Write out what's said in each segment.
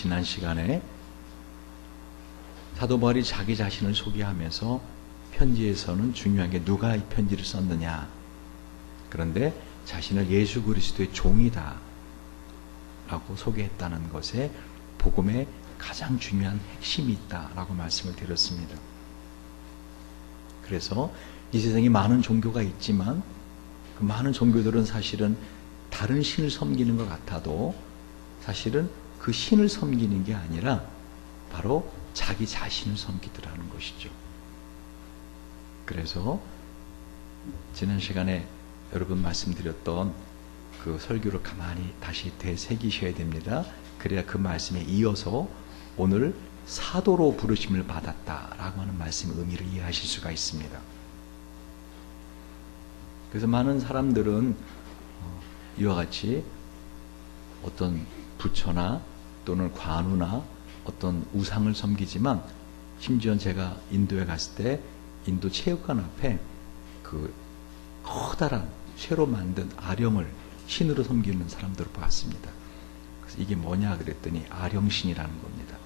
지난 시간에 사도 바울이 자기 자신을 소개하면서 편지에서는 중요한 게 누가 이 편지를 썼느냐, 그런데 자신을 예수 그리스도의 종이다 라고 소개했다는 것에 복음의 가장 중요한 핵심이 있다라고 말씀을 드렸습니다. 그래서 이 세상에 많은 종교가 있지만 그 많은 종교들은 사실은 다른 신을 섬기는 것 같아도 사실은 그 신을 섬기는 게 아니라 바로 자기 자신을 섬기더라는 것이죠. 그래서 지난 시간에 여러분 말씀드렸던 그 설교를 가만히 다시 되새기셔야 됩니다. 그래야 그 말씀에 이어서 오늘 사도로 부르심을 받았다라고 하는 말씀의 의미를 이해하실 수가 있습니다. 그래서 많은 사람들은 이와 같이 어떤 부처나 또는 관우나 어떤 우상을 섬기지만, 심지어 제가 인도에 갔을 때 인도 체육관 앞에 그 커다란 쇠로 만든 아령을 신으로 섬기는 사람들을 봤습니다. 그래서 이게 뭐냐 그랬더니 아령신이라는 겁니다.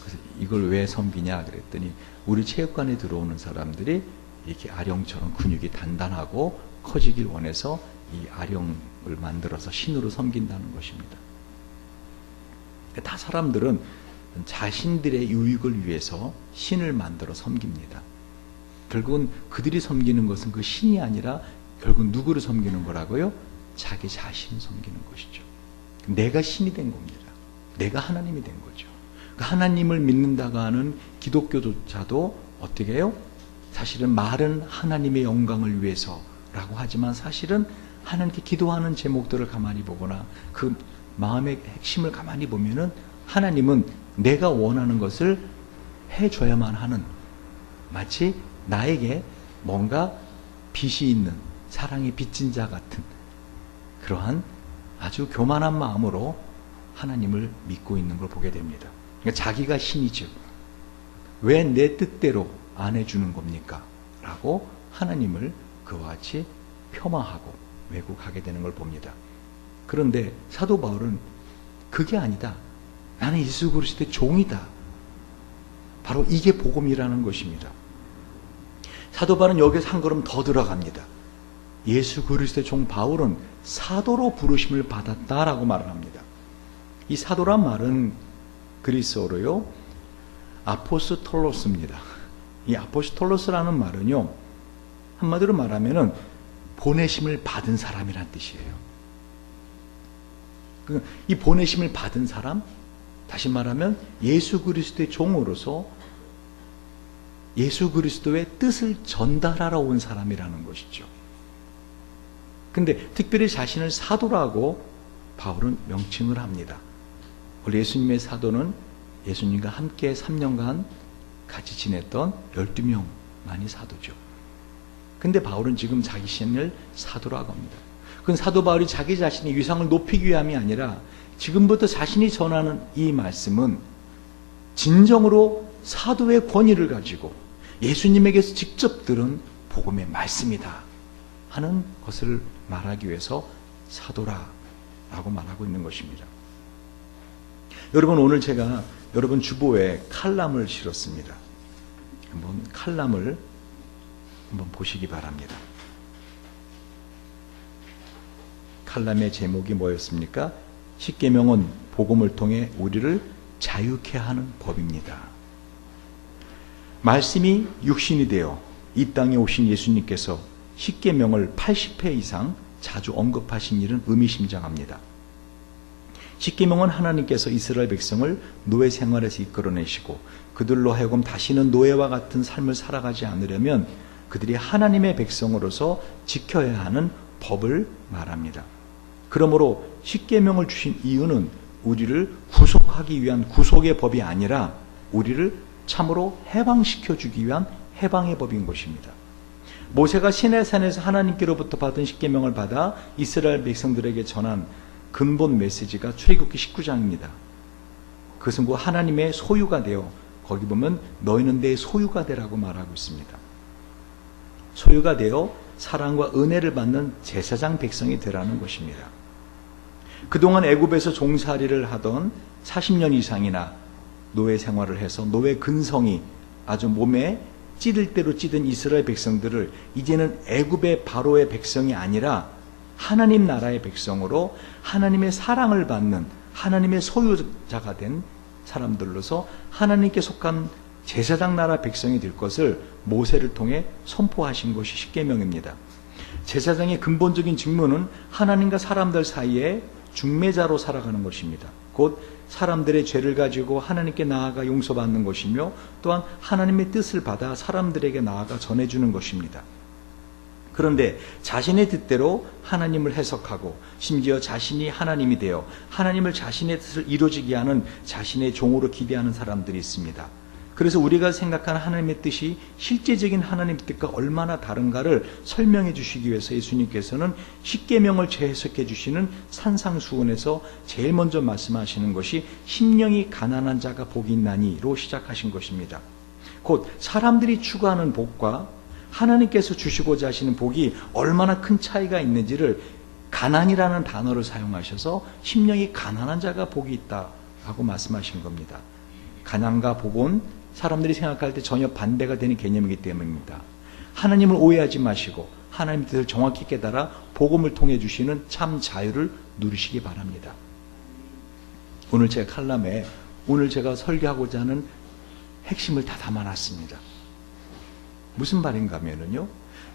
그래서 이걸 왜 섬기냐 그랬더니 우리 체육관에 들어오는 사람들이 이렇게 아령처럼 근육이 단단하고 커지길 원해서 이 아령을 만들어서 신으로 섬긴다는 것입니다. 다 사람들은 자신들의 유익을 위해서 신을 만들어 섬깁니다. 결국은 그들이 섬기는 것은 그 신이 아니라 결국 누구를 섬기는 거라고요? 자기 자신을 섬기는 것이죠. 내가 신이 된 겁니다. 내가 하나님이 된 거죠. 그 하나님을 믿는다고 하는 기독교조차도 어떻게 해요? 사실은 말은 하나님의 영광을 위해서라고 하지만 사실은 하나님께 기도하는 제목들을 가만히 보거나 그 마음의 핵심을 가만히 보면은 하나님은 내가 원하는 것을 해줘야만 하는, 마치 나에게 뭔가 빚이 있는 사랑이 빚진 자 같은 그러한 아주 교만한 마음으로 하나님을 믿고 있는 걸 보게 됩니다. 그러니까 자기가 신이죠. 왜 내 뜻대로 안 해주는 겁니까? 라고 하나님을 그와 같이 폄하하고 왜곡하게 되는 걸 봅니다. 그런데 사도 바울은 그게 아니다. 나는 예수 그리스도의 종이다. 바로 이게 복음이라는 것입니다. 사도 바울은 여기서 한 걸음 더 들어갑니다. 예수 그리스도의 종 바울은 사도로 부르심을 받았다라고 말을 합니다. 이 사도란 말은 그리스어로요, 아포스톨로스입니다. 이 아포스톨로스라는 말은요, 한마디로 말하면은 보내심을 받은 사람이란 뜻이에요. 이 보내심을 받은 사람, 다시 말하면 예수 그리스도의 종으로서 예수 그리스도의 뜻을 전달하러 온 사람이라는 것이죠. 근데 특별히 자신을 사도라고 바울은 명칭을 합니다. 원래 예수님의 사도는 예수님과 함께 3년간 같이 지냈던 12명만이 사도죠. 근데 바울은 지금 자기 자신을 사도라고 합니다. 그건 사도 바울이 자기 자신의 위상을 높이기 위함이 아니라 지금부터 자신이 전하는 이 말씀은 진정으로 사도의 권위를 가지고 예수님에게서 직접 들은 복음의 말씀이다 하는 것을 말하기 위해서 사도라라고 말하고 있는 것입니다. 여러분, 오늘 제가 여러분 주보에 칼럼을 실었습니다. 한번 칼럼을 한번 보시기 바랍니다. 칼럼의 제목이 뭐였습니까? 십계명은 복음을 통해 우리를 자유케 하는 법입니다. 말씀이 육신이 되어 이 땅에 오신 예수님께서 십계명을 80회 이상 자주 언급하신 일은 의미심장합니다. 십계명은 하나님께서 이스라엘 백성을 노예 생활에서 이끌어내시고 그들로 하여금 다시는 노예와 같은 삶을 살아가지 않으려면 그들이 하나님의 백성으로서 지켜야 하는 법을 말합니다. 그러므로 십계명을 주신 이유는 우리를 구속하기 위한 구속의 법이 아니라 우리를 참으로 해방시켜 주기 위한 해방의 법인 것입니다. 모세가 시내산에서 하나님께로부터 받은 십계명을 받아 이스라엘 백성들에게 전한 근본 메시지가 출애굽기 19장입니다. 그것은 그 하나님의 소유가 되어, 거기 보면 너희는 내 소유가 되라고 말하고 있습니다. 소유가 되어 사랑과 은혜를 받는 제사장 백성이 되라는 것입니다. 그동안 애굽에서 종살이를 하던 40년 이상이나 노예 생활을 해서 노예 근성이 아주 몸에 찌들 대로 찌든 이스라엘 백성들을 이제는 애굽의 바로의 백성이 아니라 하나님 나라의 백성으로 하나님의 사랑을 받는 하나님의 소유자가 된 사람들로서 하나님께 속한 제사장 나라 백성이 될 것을 모세를 통해 선포하신 것이 십계명입니다. 제사장의 근본적인 직무는 하나님과 사람들 사이에 중매자로 살아가는 것입니다. 곧 사람들의 죄를 가지고 하나님께 나아가 용서받는 것이며 또한 하나님의 뜻을 받아 사람들에게 나아가 전해주는 것입니다. 그런데 자신의 뜻대로 하나님을 해석하고 심지어 자신이 하나님이 되어 하나님을 자신의 뜻을 이루어지게 하는 자신의 종으로 기대하는 사람들이 있습니다. 그래서 우리가 생각하는 하나님의 뜻이 실제적인 하나님의 뜻과 얼마나 다른가를 설명해 주시기 위해서 예수님께서는 십계명을 재해석해 주시는 산상수훈에서 제일 먼저 말씀하시는 것이 심령이 가난한 자가 복이 있나니로 시작하신 것입니다. 곧 사람들이 추구하는 복과 하나님께서 주시고자 하시는 복이 얼마나 큰 차이가 있는지를 가난이라는 단어를 사용하셔서 심령이 가난한 자가 복이 있다라고 말씀하신 겁니다. 가난과 복은 사람들이 생각할 때 전혀 반대가 되는 개념이기 때문입니다. 하나님을 오해하지 마시고 하나님의 뜻을 정확히 깨달아 복음을 통해 주시는 참 자유를 누리시기 바랍니다. 오늘 제 칼럼에 오늘 제가 설교하고자 하는 핵심을 다 담아놨습니다. 무슨 말인가 하면요,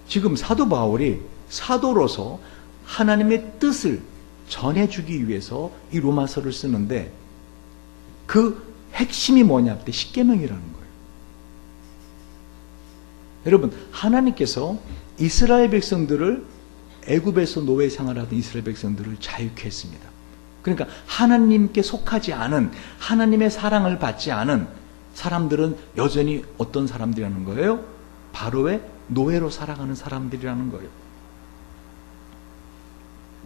지금 사도 바울이 사도로서 하나님의 뜻을 전해주기 위해서 이 로마서를 쓰는데 그 핵심이 뭐냐 할 때 십계명이라는 거예요. 여러분, 하나님께서 이스라엘 백성들을 애굽에서 노예 생활하던 이스라엘 백성들을 자유케 했습니다. 그러니까 하나님께 속하지 않은, 하나님의 사랑을 받지 않은 사람들은 여전히 어떤 사람들이라는 거예요? 바로의 노예로 살아가는 사람들이라는 거예요.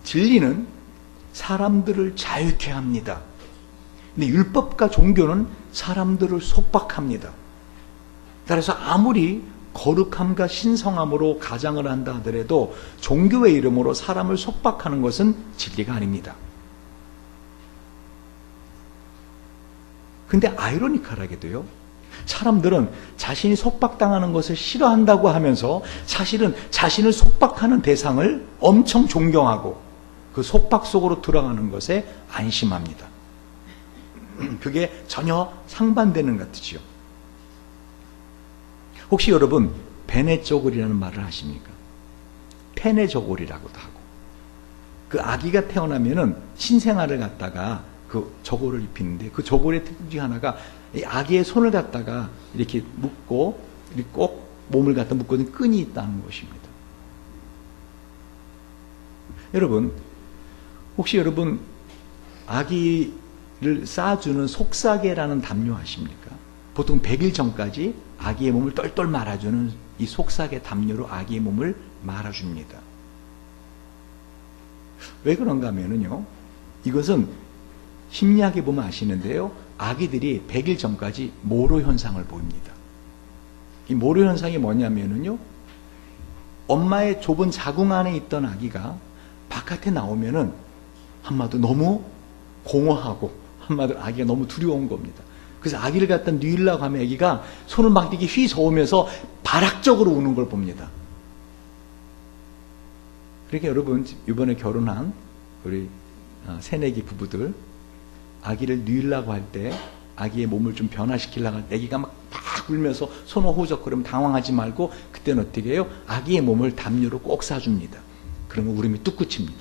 진리는 사람들을 자유케 합니다. 근데 율법과 종교는 사람들을 속박합니다. 따라서 아무리 거룩함과 신성함으로 가장을 한다 하더라도 종교의 이름으로 사람을 속박하는 것은 진리가 아닙니다. 근데 아이러니컬하게도요, 사람들은 자신이 속박당하는 것을 싫어한다고 하면서 사실은 자신을 속박하는 대상을 엄청 존경하고 그 속박 속으로 들어가는 것에 안심합니다. 그게 전혀 상반되는 것 같지요. 혹시 여러분 베네저골이라는 말을 하십니까? 페네저골이라고도 하고, 그 아기가 태어나면은 신생아를 갖다가 그 저골을 입히는데 그 저골의 특징 중 하나가 이 아기의 손을 갖다가 이렇게 묶고 이렇게 꼭 몸을 갖다 묶어둔 끈이 있다는 것입니다. 여러분, 혹시 여러분 아기를 쌓아주는 속사계라는 담요 아십니까? 보통 100일 전까지 아기의 몸을 똘똘 말아주는 이 속사계 담요로 아기의 몸을 말아줍니다. 왜 그런가 하면요, 이것은 심리학에 보면 아시는데요, 아기들이 100일 전까지 모로 현상을 보입니다. 이 모로 현상이 뭐냐면요, 엄마의 좁은 자궁 안에 있던 아기가 바깥에 나오면은 한마디로 너무 공허하고 한마디로 아기가 너무 두려운 겁니다. 그래서 아기를 갖다 뉘으려고 하면 아기가 손을 막 이렇게 휘저으면서 발악적으로 우는 걸 봅니다. 그러니까 여러분, 이번에 결혼한 우리 새내기 부부들, 아기를 뉘으려고 할 때 아기의 몸을 좀 변화시키려고 할 때 아기가 막 울면서 손을 호적거리면 당황하지 말고 그때는 어떻게 해요? 아기의 몸을 담요로 꼭 싸줍니다. 그러면 울음이 뚝 그칩니다.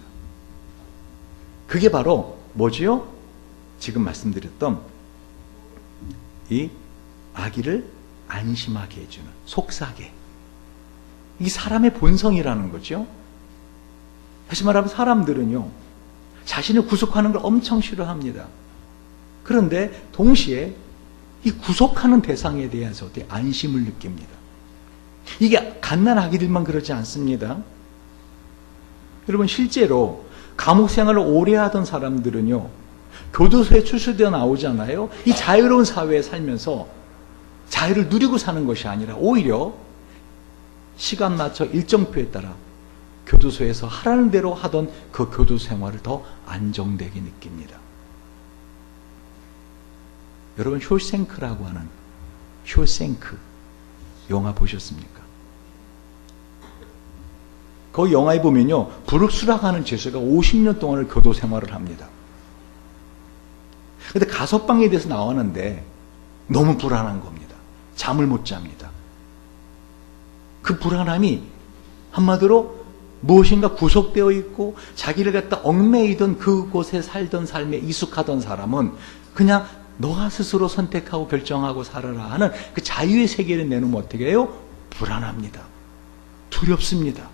그게 바로 뭐지요? 지금 말씀드렸던 이 아기를 안심하게 해주는 속삭개. 이게 사람의 본성이라는 거죠. 다시 말하면 사람들은요, 자신을 구속하는 걸 엄청 싫어합니다. 그런데 동시에 이 구속하는 대상에 대해서 안심을 느낍니다. 이게 갓난아기들만 그러지 않습니다. 여러분, 실제로 감옥 생활을 오래 하던 사람들은요, 교도소에 출소되어 나오잖아요. 이 자유로운 사회에 살면서 자유를 누리고 사는 것이 아니라 오히려 시간 맞춰 일정표에 따라 교도소에서 하라는 대로 하던 그 교도소 생활을 더 안정되게 느낍니다. 여러분, 쇼생크라고 하는, 쇼생크 영화 보셨습니까? 그 영화에 보면요, 브룩스라고 죄수가 50년 동안을 교도 생활을 합니다. 근데 가석방에 대해서 나왔는데 너무 불안한 겁니다. 잠을 못 잡니다. 그 불안함이 한마디로 무엇인가 구속되어 있고 자기를 갖다 얽매이던 그곳에 살던 삶에 익숙하던 사람은 그냥 너가 스스로 선택하고 결정하고 살아라 하는 그 자유의 세계를 내놓으면 어떻게 해요? 불안합니다. 두렵습니다.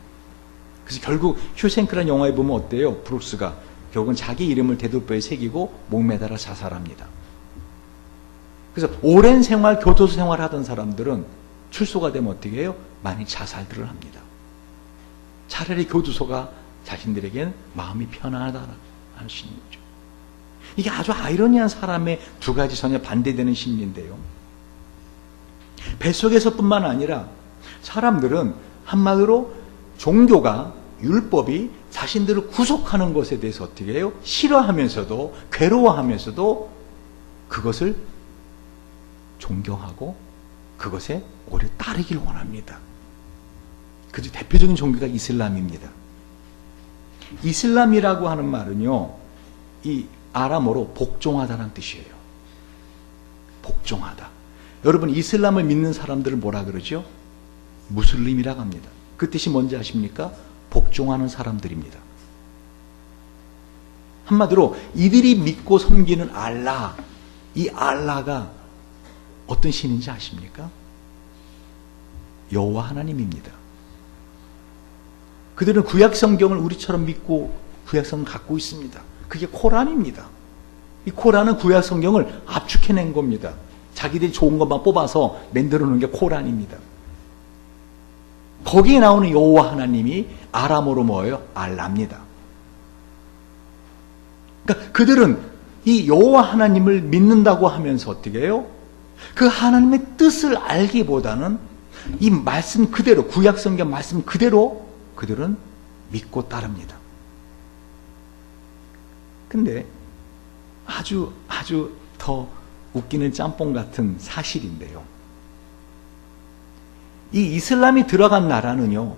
그래서 결국 쇼생크라는 영화에 보면 어때요? 브룩스가 결국은 자기 이름을 대도표에 새기고 목매달아 자살합니다. 그래서 오랜 생활, 교도소 생활하던 사람들은 출소가 되면 어떻게 해요? 많이 자살들을 합니다. 차라리 교도소가 자신들에게는 마음이 편안하다는 심리죠. 이게 아주 아이러니한 사람의 두 가지 전혀 반대되는 심리인데요. 뱃속에서뿐만 아니라 사람들은 한마디로 종교가, 율법이 자신들을 구속하는 것에 대해서 어떻게 해요? 싫어하면서도, 괴로워하면서도 그것을 존경하고 그것에 오래 따르길 원합니다. 그 대표적인 종교가 이슬람입니다. 이슬람이라고 하는 말은요, 이 아람어로 복종하다는 뜻이에요. 복종하다. 여러분, 이슬람을 믿는 사람들을 뭐라 그러죠? 무슬림이라고 합니다. 그 뜻이 뭔지 아십니까? 복종하는 사람들입니다. 한마디로 이들이 믿고 섬기는 알라, 이 알라가 어떤 신인지 아십니까? 여호와 하나님입니다. 그들은 구약 성경을 우리처럼 믿고 구약 성경을 갖고 있습니다. 그게 코란입니다. 이 코란은 구약 성경을 압축해낸 겁니다. 자기들이 좋은 것만 뽑아서 만들어 놓은 게 코란입니다. 거기에 나오는 여호와 하나님이 아람어로 뭐예요? 알라입니다. 그러니까 그들은 이 여호와 하나님을 믿는다고 하면서 어떻게 해요? 그 하나님의 뜻을 알기보다는 이 말씀 그대로, 구약 성경 말씀 그대로 그들은 믿고 따릅니다. 근데 아주 더 웃기는 짬뽕 같은 사실인데요. 이 이슬람이 들어간 나라는요,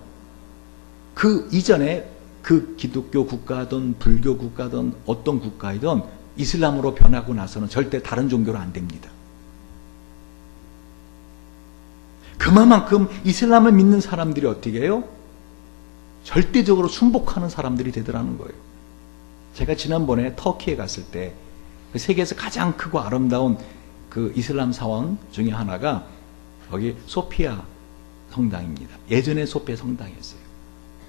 그 이전에 그 기독교 국가든 불교 국가든 어떤 국가이든 이슬람으로 변하고 나서는 절대 다른 종교로 안 됩니다. 그만큼 이슬람을 믿는 사람들이 어떻게 해요? 절대적으로 순복하는 사람들이 되더라는 거예요. 제가 지난번에 터키에 갔을 때 그 세계에서 가장 크고 아름다운 그 이슬람 사원 중에 하나가 거기 소피아 성당입니다. 예전에 소피아 성당이었어요.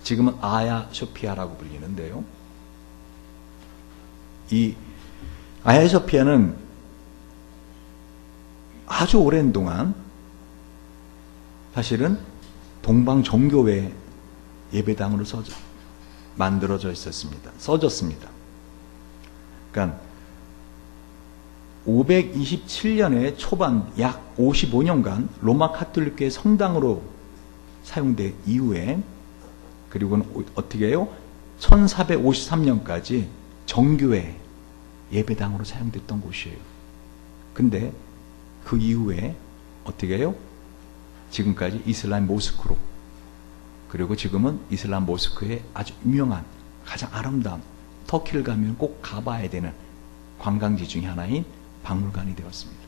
지금은 아야 소피아라고 불리는데요. 이 아야 소피아는 아주 오랜 동안 사실은 동방 종교회 예배당으로 만들어져 있었습니다. 써졌습니다. 그러니까 527년의 초반 약 55년간 로마 카톨릭교회 성당으로 사용된 이후에, 그리고는 어떻게 해요? 1453년까지 정교회 예배당으로 사용됐던 곳이에요. 근데 그 이후에 어떻게 해요? 지금까지 이슬람 모스크로, 그리고 지금은 이슬람 모스크의 아주 유명한, 가장 아름다운, 터키를 가면 꼭 가봐야 되는 관광지 중에 하나인 박물관이 되었습니다.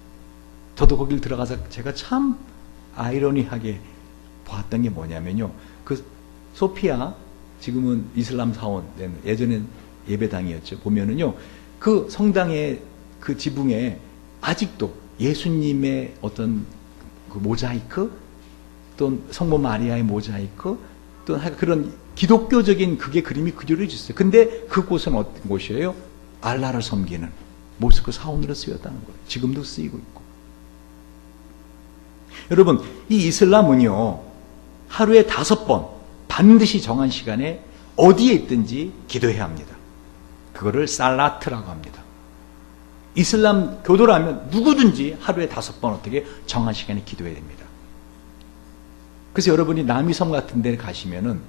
저도 거길 들어가서 제가 참 아이러니하게 봤던 게 뭐냐면요, 그 소피아, 지금은 이슬람 사원, 예전엔 예배당이었죠. 보면은요, 그 성당의 그 지붕에 아직도 예수님의 어떤 그 모자이크, 또 성모 마리아의 모자이크, 또 그런 기독교적인 그게 그림이 그려져 있어요. 근데 그곳은 어떤 곳이에요? 알라를 섬기는 모스크 사원으로 쓰였다는 거예요. 지금도 쓰이고 있고. 여러분, 이 이슬람은요, 하루에 5번 반드시 정한 시간에 어디에 있든지 기도해야 합니다. 그거를 살라트라고 합니다. 이슬람 교도라면 누구든지 하루에 5번 어떻게 정한 시간에 기도해야 됩니다. 그래서 여러분이 남이섬 같은 데 가시면은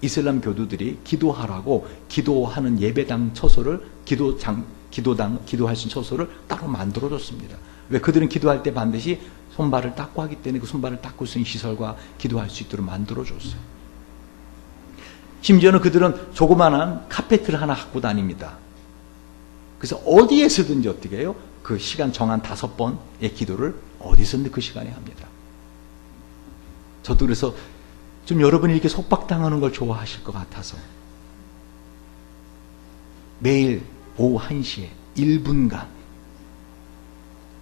이슬람 교도들이 기도하라고 기도하는 예배당 처소를 기도할 수 있는 처소를 따로 만들어줬습니다. 왜? 그들은 기도할 때 반드시 손발을 닦고 하기 때문에 그 손발을 닦을 수 있는 시설과 기도할 수 있도록 만들어줬어요. 심지어는 그들은 조그마한 카페트를 하나 갖고 다닙니다. 그래서 어디에서든지 어떻게 해요? 그 시간 정한 5번의 기도를 어디서든지 그 시간에 합니다. 저도 그래서 좀 여러분이 이렇게 속박당하는 걸 좋아하실 것 같아서 매일 오후 1시에 1분간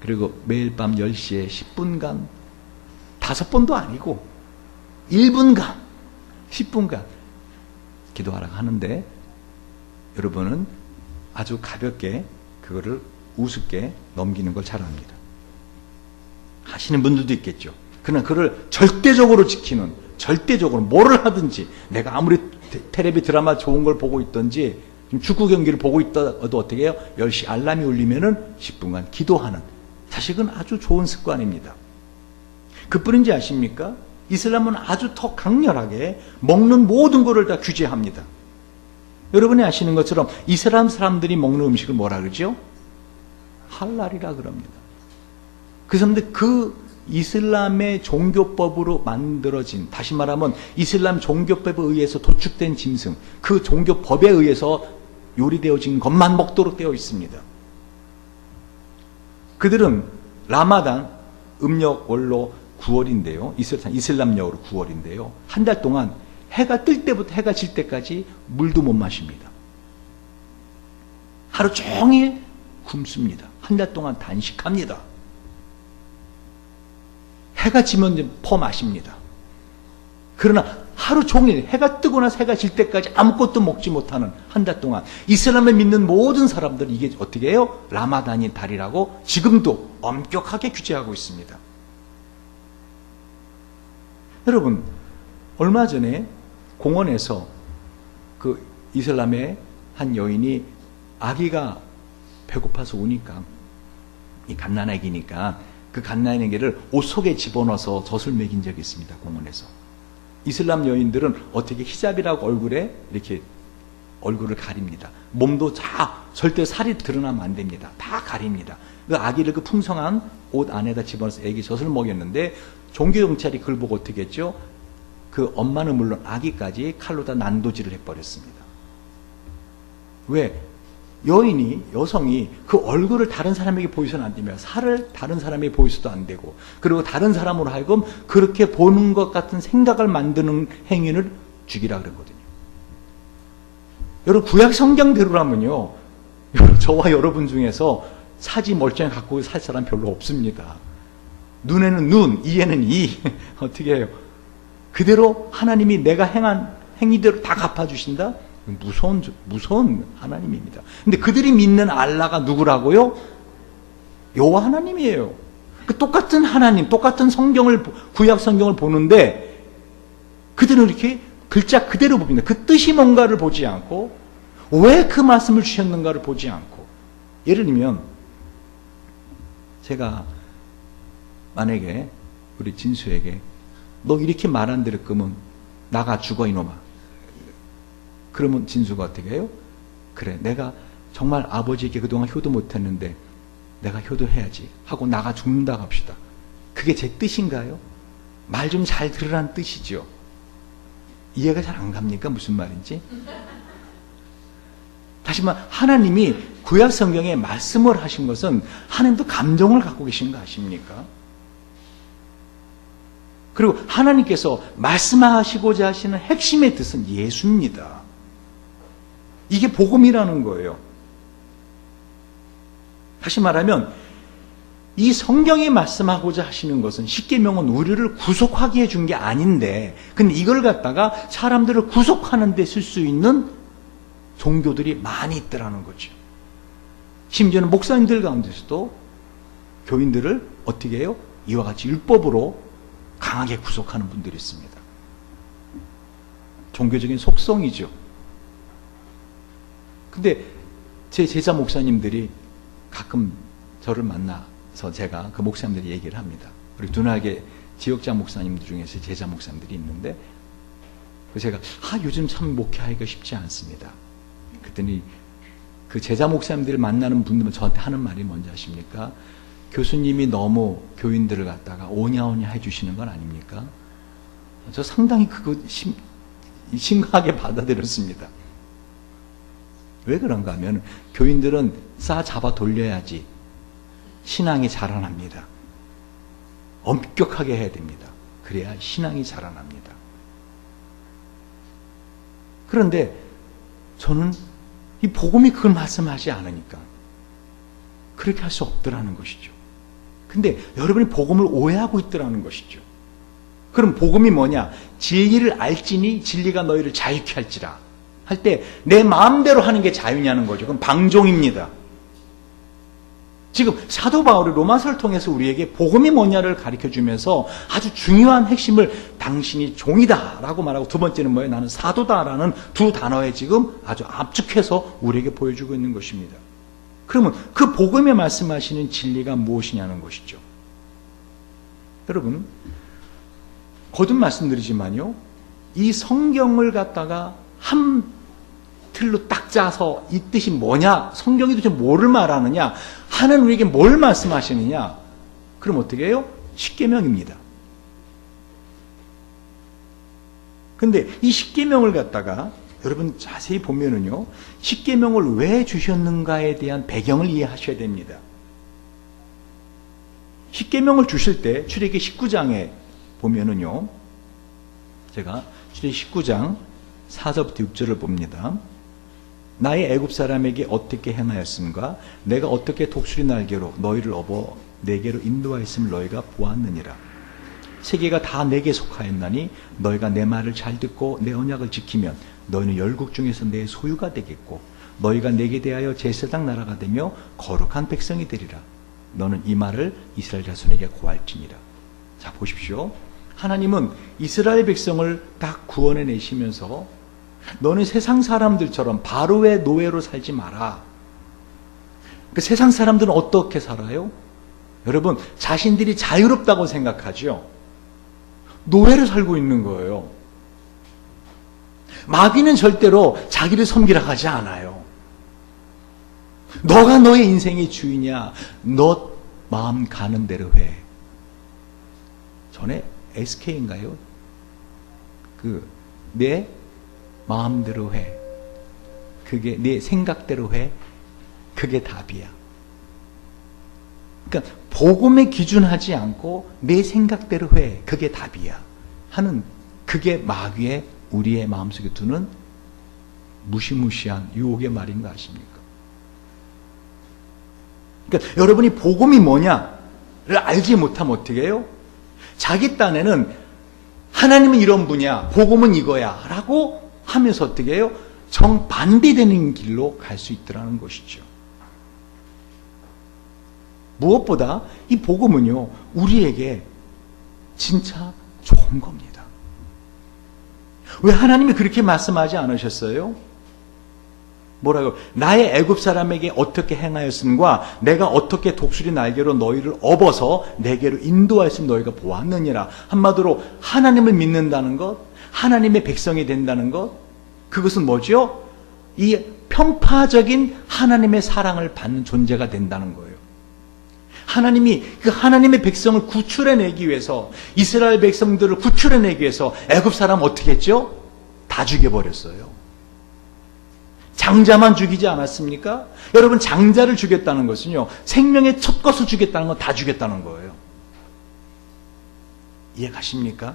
그리고 매일 밤 10시에 10분간 5번도 아니고 1분간 10분간 기도하라고 하는데 여러분은 아주 가볍게 그거를 우습게 넘기는 걸 잘 압니다. 하시는 분들도 있겠죠. 그러나 그를 절대적으로 지키는, 절대적으로 뭐를 하든지 내가 아무리 텔레비 드라마 좋은 걸 보고 있든지 축구 경기를 보고 있다도 어떻게 해요? 10시 알람이 울리면은 10분간 기도하는, 사실 그건 아주 좋은 습관입니다. 그뿐인지 아십니까? 이슬람은 아주 더 강렬하게 먹는 모든 것을 다 규제합니다. 여러분이 아시는 것처럼 이슬람 사람들이 먹는 음식을 뭐라 그러죠? 할랄이라 그럽니다. 그 사람들 그 이슬람의 종교법으로 만들어진, 다시 말하면 이슬람 종교법에 의해서 도축된 짐승, 그 종교법에 의해서 요리되어진 것만 먹도록 되어 있습니다. 그들은 라마단 음력월로 9월인데요. 이슬람력으로 9월인데요. 한 달 동안 해가 뜰 때부터 해가 질 때까지 물도 못 마십니다. 하루 종일 굶습니다. 한 달 동안 단식합니다. 해가 지면 이제 퍼 마십니다. 그러나 하루 종일 해가 뜨고 나서 해가 질 때까지 아무것도 먹지 못하는 한 달 동안 이슬람을 믿는 모든 사람들은 이게 어떻게 해요? 라마단이 달이라고 지금도 엄격하게 규제하고 있습니다. 여러분, 얼마 전에 공원에서 그 이슬람의 한 여인이 아기가 배고파서 우니까, 이 갓난아기니까 그 갓난아기를 옷 속에 집어넣어서 젖을 먹인 적이 있습니다. 공원에서. 이슬람 여인들은 어떻게 히잡이라고 얼굴에 이렇게 얼굴을 가립니다. 몸도 다 절대 살이 드러나면 안 됩니다. 다 가립니다. 그 아기를 그 풍성한 옷 안에다 집어넣어서 아기 젖을 먹였는데 종교 경찰이 그걸 보고 어떻게 했죠? 그 엄마는 물론 아기까지 칼로 다 난도질을 해버렸습니다. 왜? 여성이 그 얼굴을 다른 사람에게 보여서는 안 되며 살을 다른 사람에게 보여서도 안 되고, 그리고 다른 사람으로 하여금 그렇게 보는 것 같은 생각을 만드는 행위를 죽이라 그랬거든요. 여러분, 구약 성경대로라면요, 저와 여러분 중에서 사지 멀쩡히 갖고 살 사람 별로 없습니다. 눈에는 눈, 이에는 이. 어떻게 해요? 그대로 하나님이 내가 행한 행위대로 다 갚아주신다? 무서운 하나님입니다. 근데 그들이 믿는 알라가 누구라고요? 여호와 하나님이에요. 그 똑같은 하나님, 똑같은 성경을, 구약 성경을 보는데 그들은 이렇게 글자 그대로 봅니다. 그 뜻이 뭔가를 보지 않고 왜 그 말씀을 주셨는가를 보지 않고. 예를 들면 제가 만약에 우리 진수에게 너 이렇게 말 안 들을 거면 나가 죽어 이놈아. 그러면 진수가 어떻게 해요? 그래, 내가 정말 아버지에게 그동안 효도 못했는데 내가 효도해야지 하고 나가 죽는다고 합시다. 그게 제 뜻인가요? 말 좀 잘 들으라는 뜻이죠. 이해가 잘 안 갑니까? 무슨 말인지? 다시 말해, 하나님이 구약 성경에 말씀을 하신 것은 하나님도 감정을 갖고 계신 거 아십니까? 그리고 하나님께서 말씀하시고자 하시는 핵심의 뜻은 예수입니다. 이게 복음이라는 거예요. 다시 말하면 이 성경이 말씀하고자 하시는 것은 십계명은 우리를 구속하게 해준 게 아닌데, 근데 이걸 갖다가 사람들을 구속하는 데 쓸 수 있는 종교들이 많이 있더라는 거죠. 심지어는 목사님들 가운데서도 교인들을 어떻게 해요? 이와 같이 율법으로 강하게 구속하는 분들이 있습니다. 종교적인 속성이죠. 근데 제 제자 목사님들이 가끔 저를 만나서 제가 그 목사님들이 얘기를 합니다. 우리 둔하게 지역장 목사님들 중에서 제자 목사님들이 있는데 그래서 제가 요즘 참 목회하기가 쉽지 않습니다. 그랬더니 그 제자 목사님들을 만나는 분들은 저한테 하는 말이 뭔지 아십니까? 교수님이 너무 교인들을 갖다가 오냐오냐 해주시는 건 아닙니까? 저 상당히 그거 심각하게 받아들였습니다. 왜 그런가 하면 교인들은 싸 잡아 돌려야지 신앙이 자라납니다. 엄격하게 해야 됩니다. 그래야 신앙이 자라납니다. 그런데 저는 이 복음이 그걸 말씀하지 않으니까 그렇게 할 수 없더라는 것이죠. 근데 여러분이 복음을 오해하고 있더라는 것이죠. 그럼 복음이 뭐냐? 진리를 알지니 진리가 너희를 자유케 할지라 할 때 내 마음대로 하는 게 자유냐는 거죠. 그럼 방종입니다. 지금 사도 바울이 로마서를 통해서 우리에게 복음이 뭐냐를 가르쳐주면서 아주 중요한 핵심을 당신이 종이다 라고 말하고, 두 번째는 뭐예요? 나는 사도다라는 두 단어에 지금 아주 압축해서 우리에게 보여주고 있는 것입니다. 그러면 그 복음에 말씀하시는 진리가 무엇이냐는 것이죠. 여러분, 거듭 말씀드리지만요, 이 성경을 갖다가 한 틀로 딱 짜서 이 뜻이 뭐냐, 성경이 도대체 뭐를 말하느냐, 하나님 우리에게 뭘 말씀하시느냐, 그럼 어떻게 해요? 십계명입니다. 근데 이 십계명을 갖다가 여러분 자세히 보면은요, 십계명을 왜 주셨는가에 대한 배경을 이해하셔야 됩니다. 십계명을 주실 때 출애기 19장에 보면은요, 제가 출애기 19장 4절부터 6절을 봅니다. 나의 애굽 사람에게 어떻게 행하였음과 내가 어떻게 독수리 날개로 너희를 업어 내게로 인도하였음을 너희가 보았느니라. 세계가 다 내게 속하였나니 너희가 내 말을 잘 듣고 내 언약을 지키면 너희는 열국 중에서 내 소유가 되겠고 너희가 내게 대하여 제사장 나라가 되며 거룩한 백성이 되리라. 너는 이 말을 이스라엘 자손에게 고할지니라. 자, 보십시오. 하나님은 이스라엘 백성을 딱 구원해 내시면서 너는 세상 사람들처럼 바로의 노예로 살지 마라. 그 세상 사람들은 어떻게 살아요? 여러분, 자신들이 자유롭다고 생각하죠. 노예로 살고 있는 거예요. 마귀는 절대로 자기를 섬기라 하지 않아요. 너가 너의 인생의 주인이야. 너 마음 가는 대로 해. 전에 SK인가요? 내 마음대로 해. 그게 내 생각대로 해. 그게 답이야. 그러니까 복음에 기준하지 않고 내 생각대로 해. 그게 답이야. 하는, 그게 마귀의 우리의 마음속에 두는 무시무시한 유혹의 말인 거 아십니까? 그러니까 여러분이 복음이 뭐냐를 알지 못하면 어떻게 해요? 자기 딴에는 하나님은 이런 분이야, 복음은 이거야 라고 하면서 어떻게 해요? 정반대되는 길로 갈 수 있더라는 것이죠. 무엇보다 이 복음은요, 우리에게 진짜 좋은 겁니다. 왜 하나님이 그렇게 말씀하지 않으셨어요? 뭐라고? 나의 애굽 사람에게 어떻게 행하였음과 내가 어떻게 독수리 날개로 너희를 업어서 내게로 인도하였음 너희가 보았느니라. 한마디로 하나님을 믿는다는 것, 하나님의 백성이 된다는 것, 그것은 뭐죠? 이 편파적인 하나님의 사랑을 받는 존재가 된다는 거예요. 하나님이 그 하나님의 백성을 구출해내기 위해서, 이스라엘 백성들을 구출해내기 위해서 애굽 사람 어떻게 했죠? 다 죽여버렸어요. 장자만 죽이지 않았습니까? 여러분, 장자를 죽였다는 것은요, 생명의 첫 것을 죽였다는 건 다 죽였다는 거예요. 이해가십니까?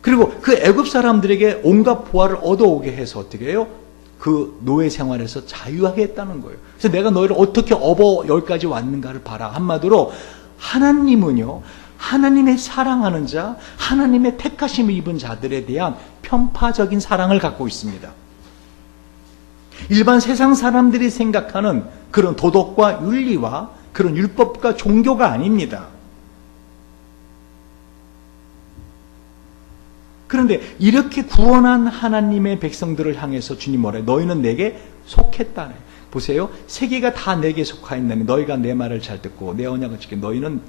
그리고 그 애굽 사람들에게 온갖 보화를 얻어오게 해서 어떻게 해요? 그 노예 생활에서 자유하게 했다는 거예요. 그래서 내가 너희를 어떻게 업어 여기까지 왔는가를 봐라. 한마디로 하나님은요, 하나님의 사랑하는 자, 하나님의 택하심을 입은 자들에 대한 편파적인 사랑을 갖고 있습니다. 일반 세상 사람들이 생각하는 그런 도덕과 윤리와 그런 율법과 종교가 아닙니다. 그런데 이렇게 구원한 하나님의 백성들을 향해서 주님 뭐래? 너희는 내게 속했다네. 보세요. 세계가 다 내게 속하였나니 너희가 내 말을 잘 듣고 내 언약을 지켜 너희는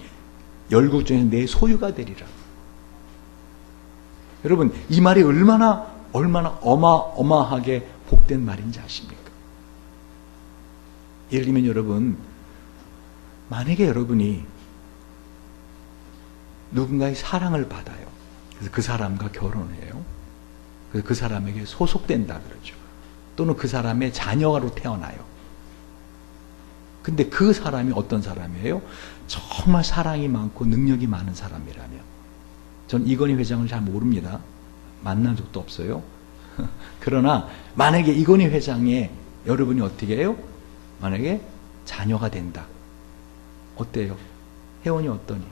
열국 중에서 내 소유가 되리라. 여러분, 이 말이 얼마나 어마어마하게 복된 말인지 아십니까? 예를 들면 여러분, 만약에 여러분이 누군가의 사랑을 받아요. 그래서 그 사람과 결혼을 해요. 그래서 그 사람에게 소속된다 그러죠. 또는 그 사람의 자녀로 태어나요. 근데 그 사람이 어떤 사람이에요? 정말 사랑이 많고 능력이 많은 사람이라면, 전 이건희 회장을 잘 모릅니다. 만난 적도 없어요. 그러나 만약에 이건희 회장의 여러분이 어떻게 해요? 만약에 자녀가 된다. 어때요? 혜원이 어떠니?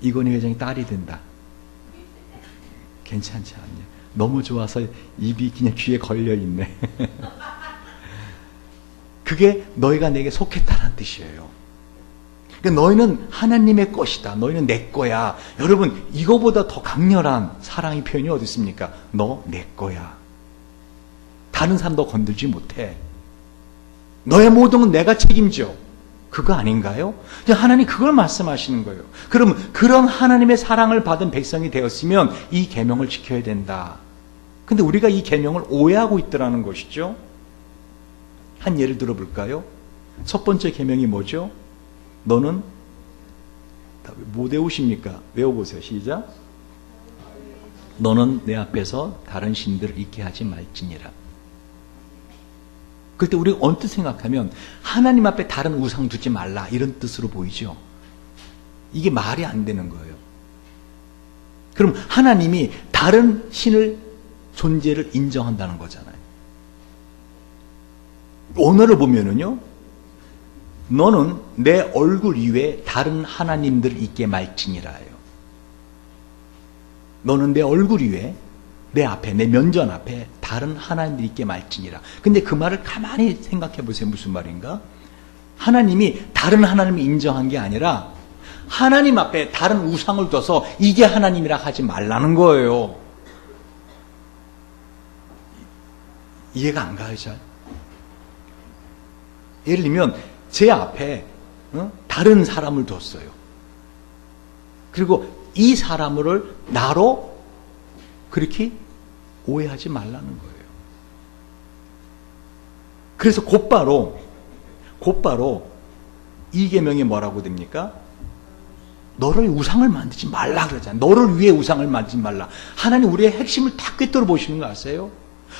이건희 회장이 딸이 된다. 괜찮지 않냐? 너무 좋아서 입이 그냥 귀에 걸려있네. 그게 너희가 내게 속했다는 뜻이에요. 그러니까 너희는 하나님의 것이다. 너희는 내 거야. 여러분, 이거보다 더 강렬한 사랑의 표현이 어디 있습니까? 너 내 거야. 다른 사람 너 건들지 못해. 너의 모든 건 내가 책임져. 그거 아닌가요? 하나님 그걸 말씀하시는 거예요. 그럼 그런 하나님의 사랑을 받은 백성이 되었으면 이 계명을 지켜야 된다. 근데 우리가 이 계명을 오해하고 있더라는 것이죠. 한 예를 들어볼까요? 첫 번째 계명이 뭐죠? 너는 못 외우십니까? 외워보세요. 시작. 너는 내 앞에서 다른 신들을 있게 하지 말지니라. 그때 우리가 언뜻 생각하면 하나님 앞에 다른 우상 두지 말라 이런 뜻으로 보이죠. 이게 말이 안 되는 거예요. 그럼 하나님이 다른 신을 존재를 인정한다는 거잖아요. 오늘을 보면은요, 너는 내 얼굴 위에 다른 하나님들을 있게 말지니라예요. 너는 내 얼굴 위에 내 앞에, 내 면전 앞에 다른 하나님들이 있게 말지니라. 근데 그 말을 가만히 생각해 보세요. 무슨 말인가? 하나님이 다른 하나님을 인정한 게 아니라 하나님 앞에 다른 우상을 둬서 이게 하나님이라 하지 말라는 거예요. 이해가 안 가요, 잘? 예를 들면 제 앞에 다른 사람을 뒀어요. 그리고 이 사람을 나로 그렇게 오해하지 말라는 거예요. 그래서 곧바로 이 계명이 뭐라고 됩니까? 너를 우상을 만들지 말라 그러잖아요. 너를 위해 우상을 만들지 말라. 하나님 우리의 핵심을 다 꿰뚫어 보시는 거 아세요?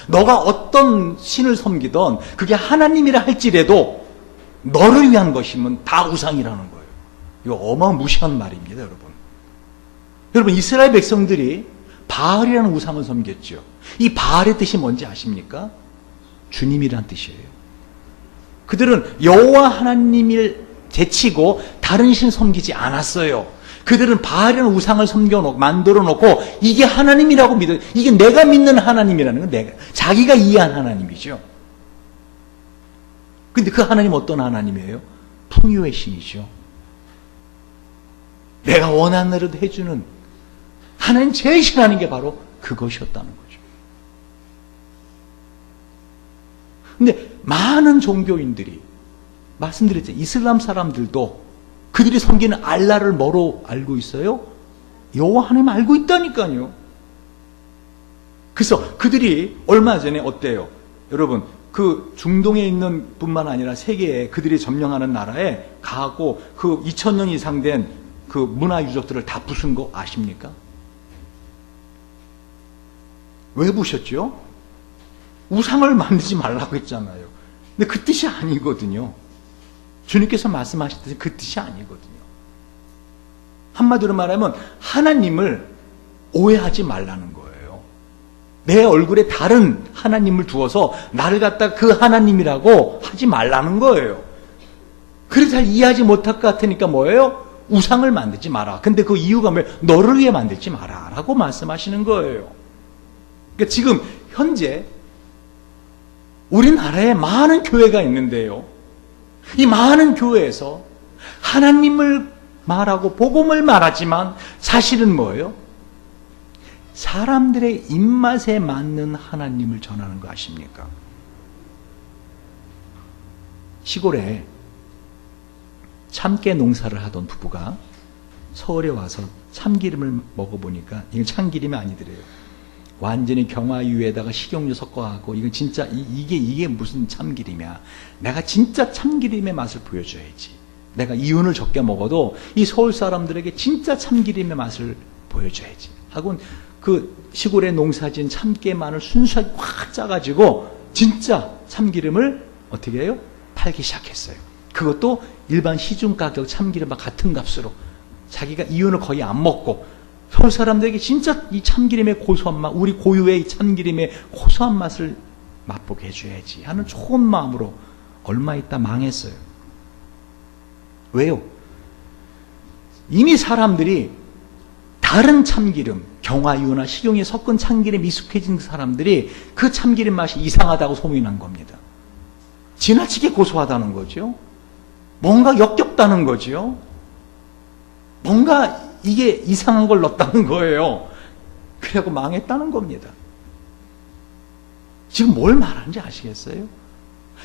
너가 어떤 신을 섬기던 그게 하나님이라 할지라도 너를 위한 것이면 다 우상이라는 거예요. 이거 어마무시한 말입니다, 여러분. 여러분, 이스라엘 백성들이 바알이라는 우상을 섬겼죠. 이 바알의 뜻이 뭔지 아십니까? 주님이란 뜻이에요. 그들은 여호와 하나님을 제치고 다른 신 섬기지 않았어요. 그들은 바알이라는 우상을 섬겨놓고 만들어놓고 이게 하나님이라고 믿어요. 이게 내가 믿는 하나님이라는 건 내가 자기가 이해한 하나님이죠. 근데 그 하나님 어떤 하나님이에요? 풍요의 신이죠. 내가 원하는 대로 해주는 하나님 제일 싫어하는 게 바로 그것이었다는 거죠. 근데 많은 종교인들이 말씀드렸죠. 이슬람 사람들도 그들이 섬기는 알라를 뭐로 알고 있어요? 여호와 하나님 알고 있다니까요. 그래서 그들이 얼마 전에 어때요? 여러분, 그 중동에 있는 뿐만 아니라 세계에 그들이 점령하는 나라에 가고 그 2000년 이상 된 그 문화 유적들을 다 부순 거 아십니까? 왜 부셨죠? 우상을 만들지 말라고 했잖아요. 근데 그 뜻이 아니거든요. 주님께서 말씀하셨듯이 그 뜻이 아니거든요. 한마디로 말하면 하나님을 오해하지 말라는 거예요. 내 얼굴에 다른 하나님을 두어서 나를 갖다 그 하나님이라고 하지 말라는 거예요. 그래서 잘 이해하지 못할 것 같으니까 뭐예요? 우상을 만들지 마라. 근데 그 이유가 뭐예요? 너를 위해 만들지 마라 라고 말씀하시는 거예요. 그러니까 지금 현재 우리나라에 많은 교회가 있는데요, 이 많은 교회에서 하나님을 말하고 복음을 말하지만 사실은 뭐예요? 사람들의 입맛에 맞는 하나님을 전하는 거 아십니까? 시골에 참깨 농사를 하던 부부가 서울에 와서 참기름을 먹어보니까 이건 참기름이 아니더래요. 완전히 경화유에다가 식용유 섞어갖고 이거 진짜 이게 무슨 참기름이야. 내가 진짜 참기름의 맛을 보여줘야지. 내가 이윤을 적게 먹어도 이 서울 사람들에게 진짜 참기름의 맛을 보여줘야지 하고 그 시골에 농사진 참깨만을 순수하게 꽉 짜가지고 진짜 참기름을 어떻게 해요? 팔기 시작했어요. 그것도 일반 시중 가격 참기름과 같은 값으로. 자기가 이윤을 거의 안 먹고 서울 사람들에게 진짜 이 참기름의 고소한 맛, 우리 고유의 이 참기름의 고소한 맛을 맛보게 해줘야지 하는 좋은 마음으로 얼마 있다 망했어요. 왜요? 이미 사람들이 다른 참기름, 경화유나 식용유에 섞은 참기름에 익숙해진 사람들이 그 참기름 맛이 이상하다고 소문난 겁니다. 지나치게 고소하다는 거죠. 뭔가 역겹다는 거죠. 뭔가 이게 이상한 걸 넣었다는 거예요. 그래갖고 망했다는 겁니다. 지금 뭘 말하는지 아시겠어요?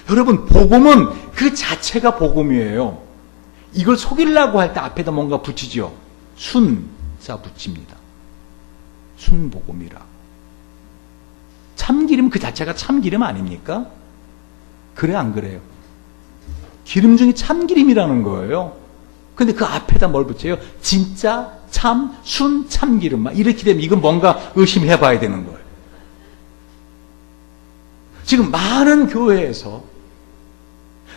여러분, 복음은 그 자체가 복음이에요. 이걸 속이려고 할 때 앞에다 뭔가 붙이죠. 순자 붙입니다. 순복음이라. 참기름 그 자체가 참기름 아닙니까? 그래 안 그래요? 기름 중에 참기름이라는 거예요. 근데 그 앞에다 뭘 붙여요? 진짜 참, 순, 참기름. 막 이렇게 되면 이건 뭔가 의심해 봐야 되는 거예요. 지금 많은 교회에서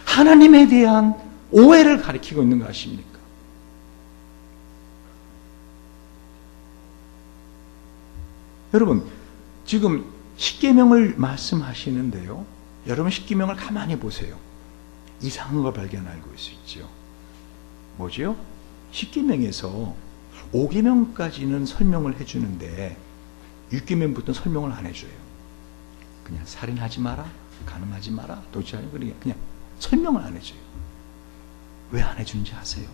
하나님에 대한 오해를 가리키고 있는 거 아십니까? 여러분, 지금 십계명을 말씀하시는데요. 여러분 십계명을 가만히 보세요. 이상한 걸 발견할 수 있죠. 뭐지요? 십계명에서 5계명까지는 설명을 해주는데 6계명부터는 설명을 안 해줘요. 그냥 살인하지 마라, 간음하지 마라, 도취하지 마라, 그냥 설명을 안 해줘요. 왜 안 해주는지 아세요?